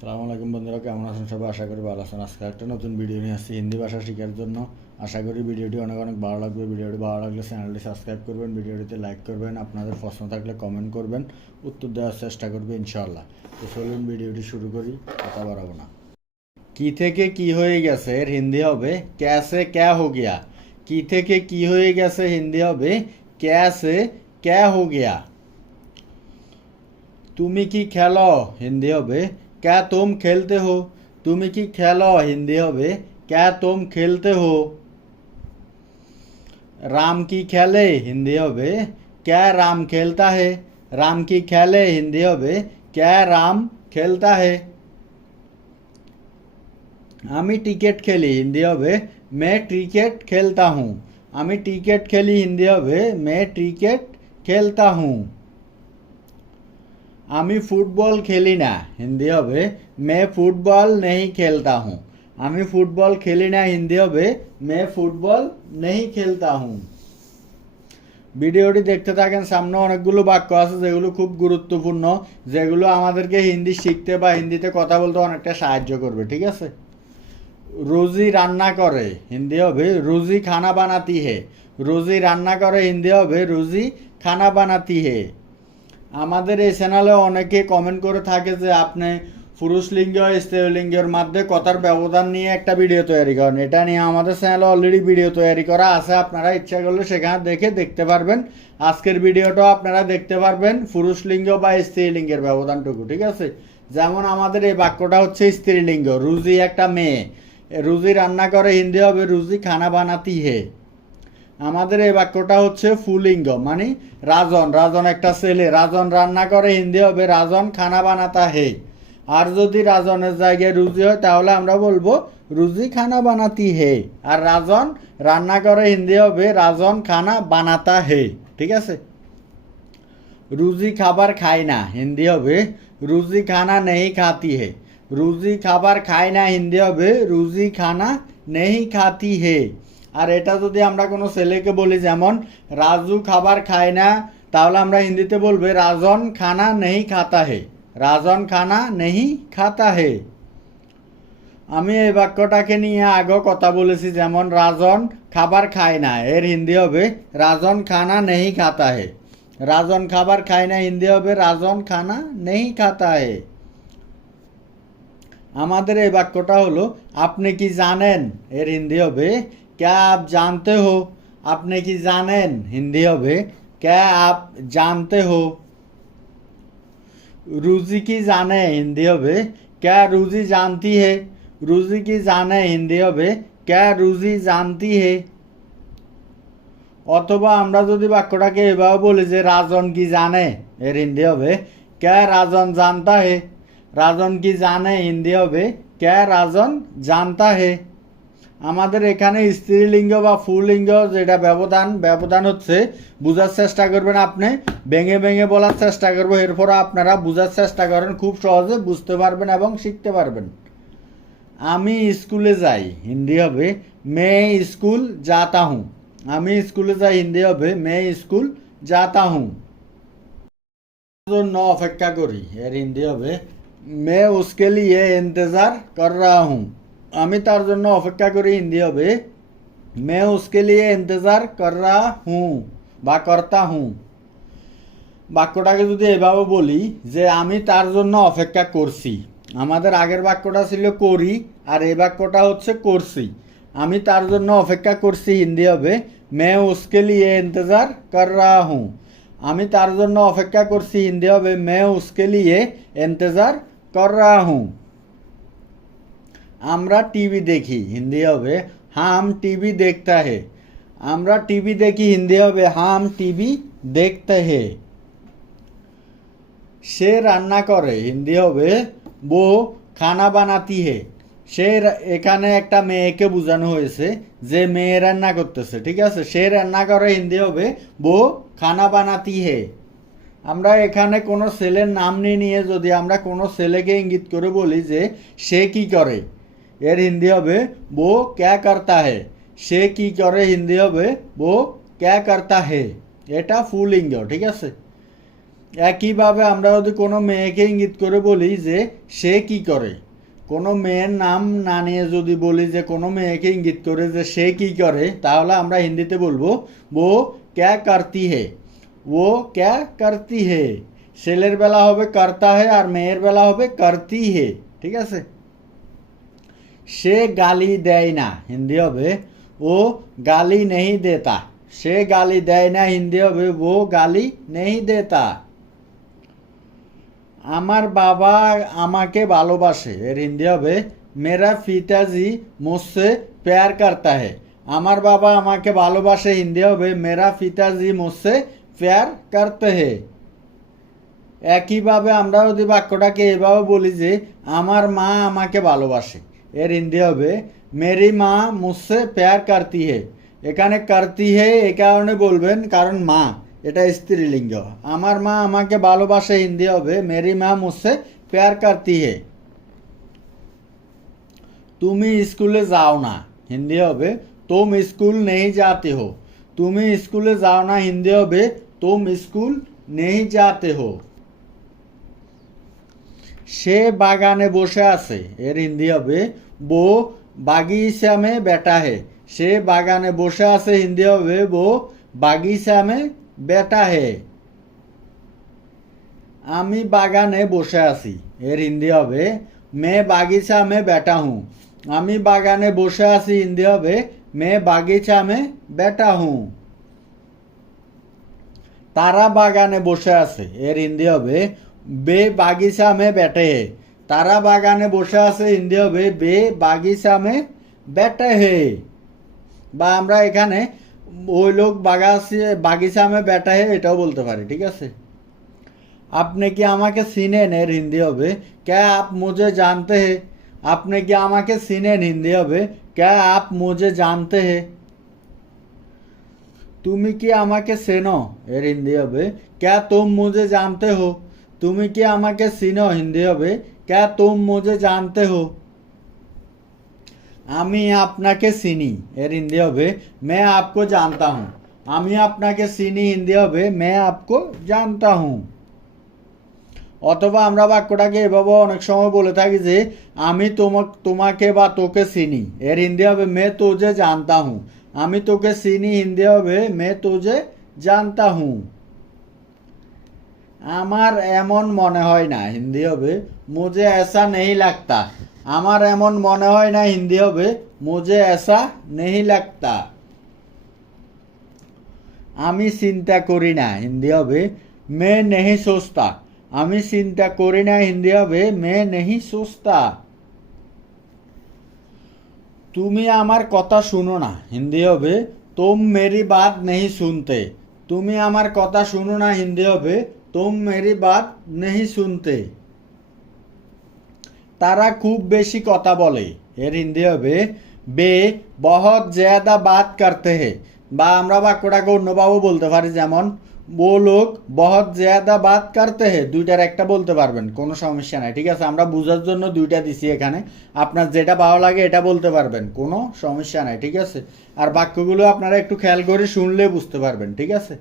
সালামু আলাইকুম বন্ধুরা, কেমন আছেন সবাই? আশা করি ভালো আছেন। আজকে একটা নতুন ভিডিও নিয়ে আসছি হিন্দি ভাষা শেখার জন্য। আশা করি ভিডিওটি অনেক অনেক ভালো লাগবে। ভিডিওটি ভালো লাগলে চ্যানেলটি সাবস্ক্রাইব করবেন ভিডিওটিতে লাইক করবেন। আপনাদের প্রশ্ন থাকলে কমেন্ট করবেন। উত্তর দেওয়ার চেষ্টা করবে ইনশাল্লাহ তো চলুন ভিডিওটি শুরু করি, কথা বাড়াবো না। কি থেকে কি হয়ে গেছে এর হিন্দি হবে, ক্যাসে ক্যা হো গিয়া? কি থেকে কি হয়ে গেছে হিন্দি হবে, ক্যাসে ক্যা হো গিয়া? তুমি কি খেলো? হিন্দি হবে क्या तुम खेलते हो তুমি কি খেলো হিন্দি হবে क्या तुम खेलते हो রাম কি খেলে হিন্দি হবে क्या राम खेलता है রাম কি খেলে হিন্দি হবে क्या রাম খেলতা है আমি ক্রিকেট খেলি হিন্দি হবে मैं क्रिकेट खेलता हूँ আমি ক্রিকেট খেলি হিন্দি হবে मैं क्रिकेट खेलता हूँ আমি ফুটবল খেলি না, হিন্দি হবে, মে ফুটবল নেই খেলতা হুঁ। আমি ফুটবল খেলি না, হিন্দি হবে, মে ফুটবল নেই খেলতা হুঁ। ভিডিওটি দেখতে থাকেন, সামনে অনেকগুলো বাক্য আছে, যেগুলো খুব গুরুত্বপূর্ণ, যেগুলো আমাদেরকে হিন্দি শিখতে বা হিন্দিতে কথা বলতে অনেকটা সাহায্য করবে, ঠিক আছে? রোজি রান্না করে, হিন্দি হবে, রোজি খানা বানাতি হে। রোজি রান্না করে, হিন্দি হবে, রোজি খানা বানাতি হে। আমাদের এই চ্যানেলে অনেকে কমেন্ট করে থাকে যে, আপনি পুরুষ লিঙ্গ স্ত্রীলিঙ্গের মধ্যে কথার ব্যবধান নিয়ে একটা ভিডিও তৈরি করেন। এটা নিয়ে আমাদের চ্যানেলে অলরেডি ভিডিও তৈরি করা আছে। আপনারা ইচ্ছা করলে সেখানে দেখে দেখতে পারবেন। আজকের ভিডিওটাও আপনারা দেখতে পারবেন পুরুষ লিঙ্গ বা স্ত্রীলিঙ্গের ব্যবধানটুকু, ঠিক আছে? যেমন আমাদের এই বাক্যটা হচ্ছে স্ত্রীলিঙ্গ, রুজি একটা মেয়ে। রুজি রান্না করে, হিন্দি হবে রুজি খানা বানাতি হে। আমাদের এই বাক্যটা হচ্ছে ফুলিঙ্গ মানে রাজন রাজন একটা ছেলে। রাজন রান্না করে, হিন্দি হবে রাজন, খানা বানাতা হে। আর যদি রাজনের জায়গায় রুজি হয়, তাহলে আমরা বলব রুজি, খানা বানাতি হে। আর রাজন রান্না করে, হিন্দি হবে রাজন, খানা বানাতা হে। ঠিক আছে? রুজি খাবার খায় না, হিন্দি হবে রুজি, খানা নেই, খাতি হে। রুজি খাবার খায় না, হিন্দি হবে রুজি, খানা নেই, খাতি হে। আর এটা যদি আমরা কোনো ছেলেকে বলি, যেমন, রাজু খাবার খায় না তাহলে আমরা হিন্দিতে বলবে, রাজন খানা নেই খাতা হে রাজন খানা নেই খাতা হে আমি এই বাক্যটাকে নিয়ে আগেও কথা বলেছি, যেমন, রাজন খাবার খায় না এর হিন্দি হবে, রাজন খানা নেই খাতা হে রাজন খাবার খায় না হিন্দি হবে, রাজন খানা নেই খাতা হে আমাদের এই বাক্যটা হলো, আপনি কি জানেন এর হিন্দি হবে क्या आप जानते हो? আপনি কি জানেন হিন্দি হবে क्या आप जानते हो? রুজি की জানে হিন্দি হবে क्या রুজি জানতি है? রুজি की জানে হিন্দি হবে क्या রুজি জানতি है? অথবা আমরা যদি বাক্যটাকে এভাবে বলি যে রাজন কি জানে, এর হিন্দি হবে। ক্যা রাজন জানতা হে? রাজন কি জানে, হিন্দি হবে। ক্যা রাজন জানতা হে? আমাদের এখানে স্ত্রীলিঙ্গ বা ফুলিঙ্গ যেটা ব্যবধান ব্যবধান হচ্ছে বোঝার চেষ্টা করবেন আপনি, ভেঙে ভেঙে বলার চেষ্টা করব এরপর আপনারা বোঝার চেষ্টা করেন, খুব সহজে বুঝতে পারবেন এবং শিখতে পারবেন। আমি স্কুলে যাই, হিন্দি হবে, মে স্কুল যাতা হুঁ। আমি স্কুলে যাই, হিন্দি হবে, মে স্কুল যাতা হুঁ। জন্য অপেক্ষা করি, এর হিন্দি হবে, মে উসকে লিয়ে ইন্তজার কর রা হুঁ আমি তার জন্য অপেক্ষা করি, হিন্দি হবে। মে উসকে লিয়ে ইন্তজার কর হুঁ, বা কর্তা হুঁ। বাক্যটাকে যদি এভাবে বলি যে আমি তার জন্য অপেক্ষা করছি। আমাদের আগের বাক্যটা ছিল করি, আর এই বাক্যটা হচ্ছে করছি। আমি তার জন্য অপেক্ষা করছি, হিন্দি হবে। মে উসকে লিয়ে ইন্তজার কর রা হুঁ। আমি তার জন্য অপেক্ষা করছি, হিন্দি হবে। মে উসকে লিয়ে ইন্তজার কর রা হুঁ। আমরা টিভি দেখি, হিন্দি হবে, হাম টিভি দেখতা হে। আমরা টিভি দেখি, হিন্দি হবে, হাম টিভি দেখতে হে। সে রান্না করে, হিন্দি হবে, বো খানা বানাতি হে। সে এখানে একটা মেয়েকে বোঝানো হয়েছে যে মেয়ে রান্না করতেছে, ঠিক আছে? সে রান্না করে, হিন্দি হবে, বো খানা বানাতি হে। আমরা এখানে কোনো ছেলের নাম নিয়ে নিয়ে যদি আমরা কোনো ছেলেকে ইঙ্গিত করে বলি যে সে কি করে? এর হিন্দি হবে বো ক্যা কর্তা হে। সে কি করে হিন্দি হবে? বো ক্যা কর্তা হে। এটা ফুলিঙ্গ ঠিক আছে? একইভাবে আমরা যদি কোনো মেয়েকে ইঙ্গিত করে বলি যে সে কি করে, কোনো মেয়ের নাম না নিয়ে যদি বলি যে কোনো মেয়েকে ইঙ্গিত করে যে সে কি করে, তাহলে আমরা হিন্দিতে বলব ও ক্যা করতি হে। ও ক্যা করতি হে। ছেলের বেলা হবে কর্তা হে আর মেয়ের বেলা হবে করতি হে, ঠিক আছে? সে গালি দেয় না, হিন্দি হবে, ও গালি নেই দেতা। সে গালি দেয় না, হিন্দি হবে, ও গালি নেই দেতা। আমার বাবা আমাকে ভালোবাসে, এর হিন্দি হবে, মেরা পিতাজি মুসসে প্যার করতা হে। আমার বাবা আমাকে ভালোবাসে, হিন্দি হবে, মেরা পিতাজি মুসসে প্যার করতে হে। একইভাবে আমরা যদি বাক্যটাকে এভাবে বলি যে, আমার মা আমাকে ভালোবাসে। এর হিন্দি হবে, মেরি মা মুসসে প্যার করতি হে। এখানে করতি হে এ কারণে বলবেন, কারণ মা, এটা স্ত্রীলিঙ্গ। আমার মা আমাকে ভালোবাসে হিন্দি হবে, মেরি মা মুসসে প্যার করতি হে। তুমি স্কুলে যাও না হিন্দি হবে, তুম স্কুল নেই যাতে হো। তুমি স্কুলে যাও না হিন্দি হবে, তুম স্কুল নেই যাতে হো। সে বাগানে বসে আছে। এর হিন্দি হবে, বো বাগিচা মে বেটা হে। সে বাগানে বসে আছে, হিন্দি হবে, বো বাগিচা মে বেটা হে। আমি বাগানে বসে আছি। এর হিন্দি হবে, মে বাগিচা মে বেটা হুঁ। আমি বাগানে বসে আছি, হিন্দি হবে, মে বাগিচা মে বেটা হুঁ। তারা বাগানে বসে আছে। এর হিন্দি হবে বে বাগিচা মে বেটে। হে তারা বাগানে বসে আছে হিন্দি হবে বে বাগিচা মে বেটে হে। বা আমরা এখানে ওই লোক বাগাসি বাগিচা মে বেটা হে এটাও বলতে পারি, ঠিক আছে? আপনি কি আমাকে চিনেন এর হিন্দি হবে? ক্যা আপ মুঝে জানতে হে? আপনি কি আমাকে চিনেন হিন্দি হবে? ক্যা আপ মুঝে জানতে হে? তুমি কি আমাকে চেনো এর হিন্দি হবে? ক্যা তুম মুঝে জানতে হো? তুমি কি আমাকে চিনো হিন্দি হবে? কে তুম মুঝে জানতে হো? আমি আপনাকে চিনি, এর হিন্দি হবে, মে আপকো জানতা হুঁ। আমি আপনাকে চিনি, হিন্দি হবে, মে আপকো জানতা হুঁ। অথবা আমরা বাক্যটাকে এভাবে অনেক সময় বলে থাকি যে, আমি তোমাকে তোমাকে বা তোকে চিনি, এর হিন্দি হবে, মে তোজে জানতা হুঁ। আমি তোকে চিনি, হিন্দি হবে, মে তোজে জানতা হুঁ। আমার এমন মনে হয় না, হিন্দি হবে, মুঝে এসা নেই লাগতা। আমার এমন মনে হয় না, হিন্দি হবে, মুঝে এসা নেই লাগতা। আমি চিন্তা করি না, হিন্দি হবে, মে নেহি সোচতা আমি চিন্তা করি না, হিন্দি হবে, মে নেহি সোচতা তুমি আমার কথা শুনো না, হিন্দি হবে, তোম মেরি বাত নেহি শুনতে। তুমি আমার কথা শুনো না, হিন্দি হবে তুম মেরি বাত নেহি শুনতে তারা খুব বেশি কথা বলে এর হিন্দি হবে বে বহুত জ্যাদা বাত করতে হে বা আমরা বাক্যটাকে অন্যভাবে বলতে পারি যেমন ও লোক বহুত জ্যাদা বাত করতে হে দুইটার একটা বলতে পারবেন কোনো সমস্যা নাই ঠিক আছে? আমরা বোঝার জন্য দুইটা দিছি এখানে আপনার যেটা ভালো লাগে এটা বলতে পারবেন কোনো সমস্যা নাই ঠিক আছে? আর বাক্যগুলো আপনারা একটু খেয়াল করে শুনলে বুঝতে পারবেন ঠিক আছে?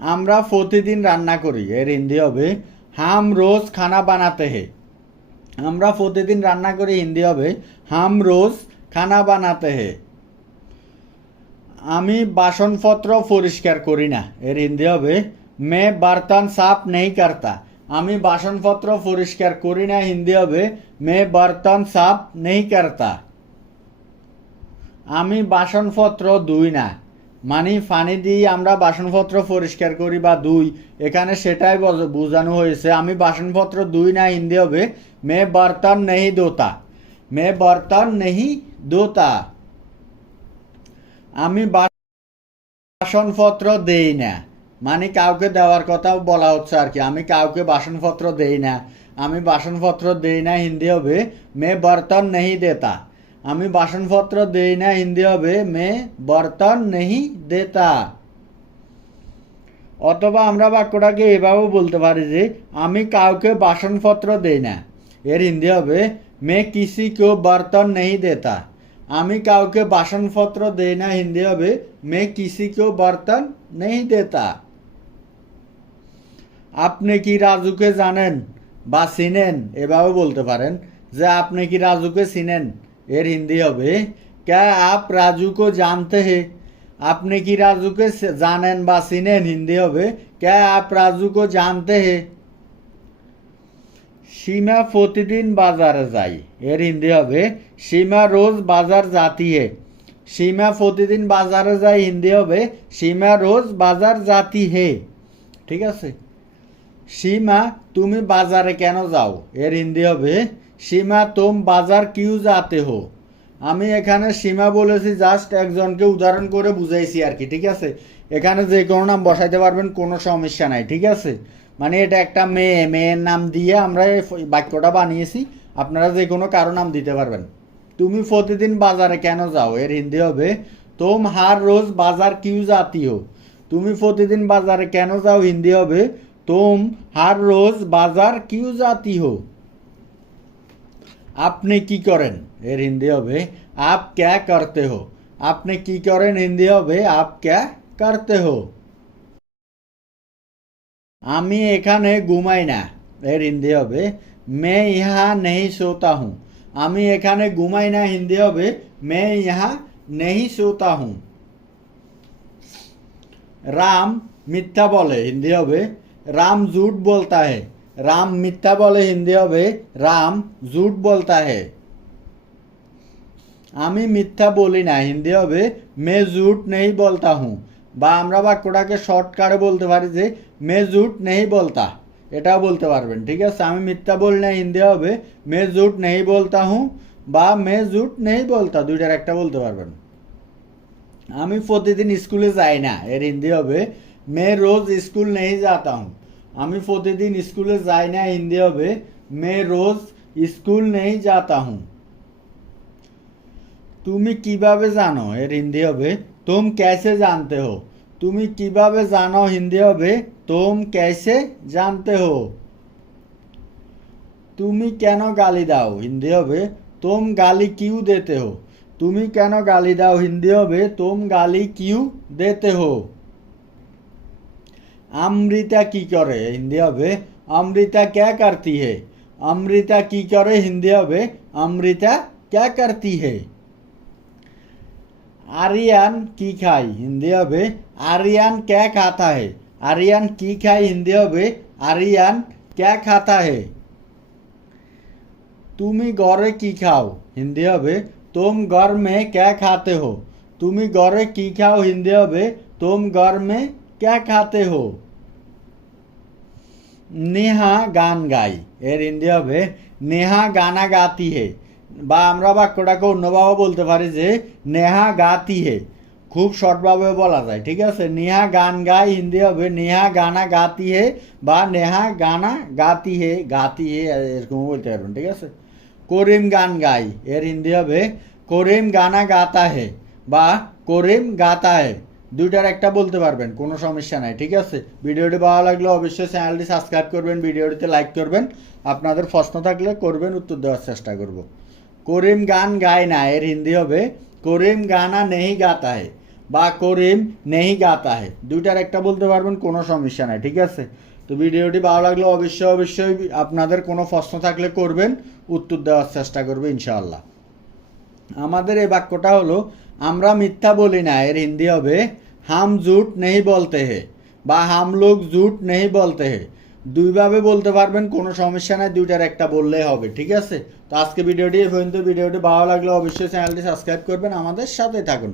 আমরা প্রতিদিন রান্না করি, এর হিন্দি হবে, হাম রোজ খানা বানাতে হে। আমরা প্রতিদিন রান্না করি, হিন্দি হবে, হাম রোজ খানা বানাতে হে। আমি বাসনপত্র পরিষ্কার করি না, এর হিন্দি হবে, মে বর্তন সাফ নেই করতা। আমি বাসনপত্র পরিষ্কার করি না, হিন্দি হবে, মে বর্তন সাফ নেই করতা। আমি বাসনপত্র ধুই না। মানে পানি দিয়ে আমরা বাসনপত্র পরিষ্কার করি বা ধুই, এখানে সেটাই বোঝানো হয়েছে। আমি বাসনপত্র ধুই না, হিন্দি হবে, মে বর্তন নেহি দোতা, মে বর্তন নেহি দোতা। আমি বাসনপত্র দেই না। মানে কাউকে দেওয়ার কথা বলা হচ্ছে আর কি। আমি কাউকে বাসনপত্র দেই না। আমি বাসনপত্র দেই না, হিন্দি হবে, মে বর্তন নেহি দেতা। আমি বাসনপত্র দেই না হিন্দি হবে মে বর্তন নেই দেতা। অথবা আমরা বাক্যটাকে এভাবেও বলতে পারি যে, আমি কাউকে বাসনপত্র দেই না, এর হিন্দি হবে মে কিসি কেউ বর্তন নেই দেতা। আমি কাউকে বাসনপত্র দেই না হিন্দি হবে মে কিসি কেউ বর্তন নেই দেতা। আপনি কি রাজুকে জানেন বা চিনেন? এভাবে বলতে পারেন যে, আপনি কি রাজুকে চিনেন? এর হিন্দি হবে। ক্যা আপ রাজু কো জানতে হে? আপনি কি রাজুকে জানেন বা চিনেন? হিন্দি হবে। ক্যা আপ রাজু কো জানতে হে? সীমা প্রতিদিন বাজারে যায়। এর হিন্দি হবে। সীমা রোজ বাজার জাতি হে। সীমা প্রতিদিন বাজারে যায়, হিন্দি হবে। সীমা রোজ বাজার জাতি হে। ঠিক আছে? সীমা, তুমি বাজারে কেন যাও? এর হিন্দি হবে। সীমা, তোম, বাজার, কিউ যাতে হো। আমি এখানে সীমা বলেছি জাস্ট একজনকে উদাহরণ করে বুঝাইছি আর কি, ঠিক আছে? এখানে যে কোনো নাম বসাইতে পারবেন, কোনো সমস্যা নাই, ঠিক আছে? মানে এটা একটা মেয়ে, মেয়ের নাম দিয়ে আমরা এই বাক্যটা বানিয়েছি, আপনারা যে কোনো কারও নাম দিতে পারবেন। তুমি প্রতিদিন বাজারে কেন যাও? এর হিন্দি হবে, তোম হার রোজ বাজার কিউ জাতি হো। তুমি প্রতিদিন বাজারে কেন যাও? হিন্দি হবে, তোম হার রোজ বাজার কিউ জাতি হো। আপনি কি করেন? এর হিন্দি হবে, আপ ক্যা করতে হো? আপনি কি করেন হিন্দি হবে, আপ ক্যা করতে হো? আমি এখানে ঘুমাই না, এর হিন্দি হবে, মে ইহা নেই সোতা হুঁ। আমি এখানে ঘুমাই না, হিন্দি হবে, মে ইহা নেই সোতা হুঁ। রাম মিথ্যা বলে, হিন্দি হবে, রাম জুট বলতা হ্যাঁ রাম মিথ্যা বলে হিন্দি হবে রাম झूठ बोलता है আমি মিথ্যা বলি না হিন্দি হবে মে झूठ नहीं बोलता हूँ বা আমরা বাক্যটাকে শর্টকাটে বলতে পারি যে মে झूठ नहीं बोलता এটাও বলতে পারবেন ঠিক আছে আমি মিথ্যা বলি না হিন্দি হবে মে झूठ नहीं बोलता हूँ বা মে झूठ नहीं बोलता দুইটার একটা বলতে পারবেন আমি প্রতিদিন স্কুলে যাই না এর হিন্দি হবে মে রোজ স্কুল নেই যাতা হুঁ আমি প্রতিদিন স্কুলে যাই না হিন্দি হবে, মে রোজ স্কুল নেই যাতা হুম। তুমি কীভাবে জানো এর হিন্দি হবে? তোম ক্যাসে জানতে হো। তুমি কীভাবে জানো হিন্দি হবে? তোম ক্যাসে জানতে হো। তুমি কেন গালি দাও হিন্দি হবে? তোম গালি কিউ দেতে হো। তুমি কেন গালি দাও হিন্দি হবে? তোম গালি কিউ দেতে হো। আমৃতা কি করে? হিন্দি হবে অমৃতা ক্যা করতি হে? অমৃতা কি করে? হিন্দি হবে অমৃতা ক্যা করতি হে? আরিয়ান কি খায়? হিন্দি হবে আরিয়ান ক্যা খাতা হে? আরিয়ান কি খায়? হিন্দি হবে আরিয়ান ক্যা খাতা হে? তুমি ঘরে কি খাও? হিন্দি হবে তোম ঘর মে ক্যা খাতে হো? তুমি ঘরে কি খাও? হিন্দি হবে তোম ঘর মে क्या खाते हो নেহা গান গাই এর হিন্দি হবে নেহা গানা গাতি হে বা আমরা বাক্যটাকে অন্যভাবে বলতে পারি যে নেহা গাতি হে খুব শর্টভাবে বলা যায় ঠিক আছে নেহা গান গায় হিন্দি হবে নেহা গানা গাতি হে বা নেহা গানা গাতি হে গাতি হে এরকম বলতে পারবেন ঠিক আছে করিম গান গাই এর হিন্দি হবে করিম গানা গাতা হে বা করিম গাতা হে দুইটার একটা বলতে পারবেন, কোনো সমস্যা নাই, ঠিক আছে? ভিডিওটি ভালো লাগলে অবশ্যই চ্যানেলটি সাবস্ক্রাইব করবেন, ভিডিওটিতে লাইক করবেন। আপনাদের প্রশ্ন থাকলে করবেন, উত্তর দেওয়ার চেষ্টা করব। করিম গান গায় না, এর হিন্দি হবে, করিম গানা নেহি গাতা হে বা করিম নেহি গাতা হে দুইটার একটা বলতে পারবেন, কোনো সমস্যা নাই, ঠিক আছে? তো ভিডিওটি ভালো লাগলে অবশ্যই অবশ্যই আপনাদের কোনো প্রশ্ন থাকলে করবেন, উত্তর দেওয়ার চেষ্টা করবে ইনশাআল্লাহ। আমাদের এই বাক্যটা হলো আমরা মিথ্যা বলি না, এর হিন্দি হবে, হাম জুট নেই বলতে হে, বা হাম লোক জুট নেই বলতে হে। দুইভাবে বলতে পারবেন, কোনো সমস্যা নাই, দুইটার একটা বললেই হবে, ঠিক আছে? তো আজকে ভিডিওটি এই পর্যন্ত, ভিডিওটি ভালো লাগলে অবশ্যই চ্যানেলটি সাবস্ক্রাইব করবেন, আমাদের সাথে থাকুন।